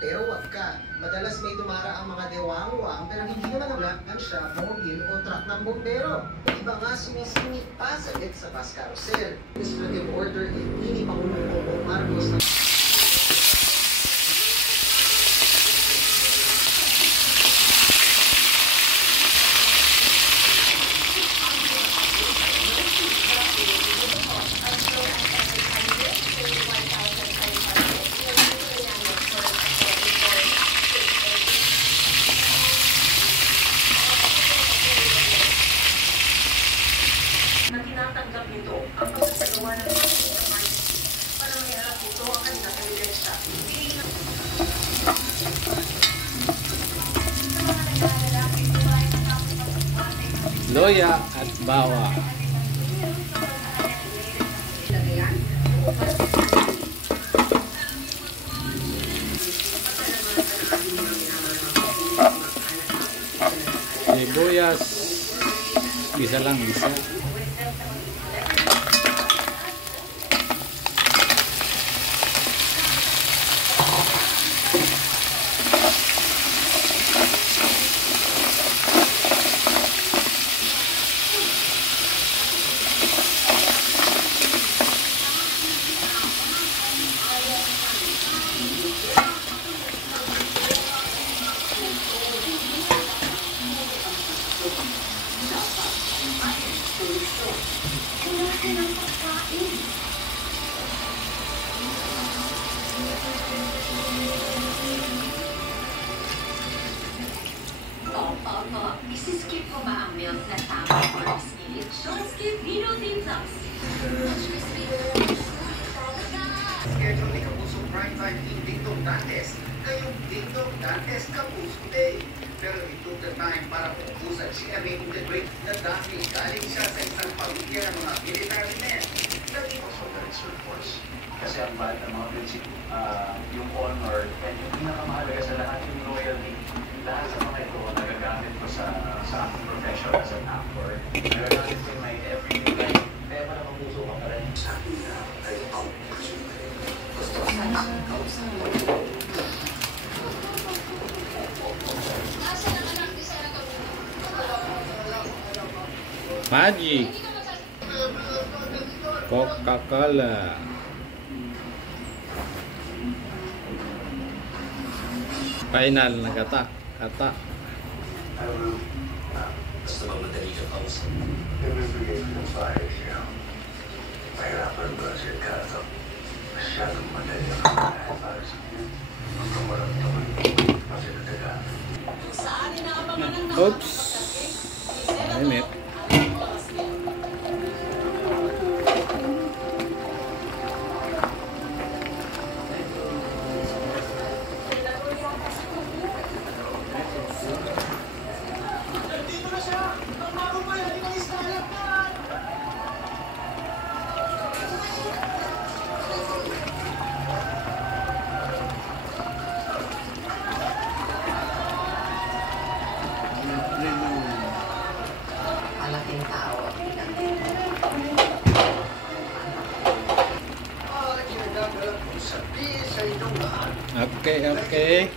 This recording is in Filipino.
pero wag ka. Madalas may dumara ang mga dewang-wang pero hindi naman ang siya, mobil o truck ng bombero. Iba nga sumisingit pa sa sa bus carousel. Administrative order ni Pangulong Bongbong Marcos na tinatanggap nito ang pagsasagawa ng para may harap nito ang kanilang ebidensya. Loya at Bawa. Sibuyas, bisa lang bisa. Isi-skip mo ba ang milk na tama for skip? Don't skip Vino Detox. Schedule ni Kapusong Primetime Team Dingdong Dantes. Kayong Dingdong Dantes Kapuso Day. Pero it took the time para pupusan si Amy the Great na dahil galing siya sa isang pamilya ng mga military men. Naging also very surplus. Kasi ang bad ng mga prinsip, yung honor, and yung pinakamahalaga sa lahat yung loyalty. Lahat sa mga ito, nagagamit ko sa aking profession as an actor. Nagagamit ko in my everyday life. Kaya pala kapuso ka pa rin. Sa akin na ay gusto ko sana kausap mo. Magic. Coca-Cola. Final na kata. Gusto ba madali ka kausap? Ibibigay ko sa ayos siya. Mahirapan ba siya kaso? Masyadong madali ang kaya para sa kanya. Ang kamaramdaman kasi nataga. Oops. Minute. Malaking tao. Okay.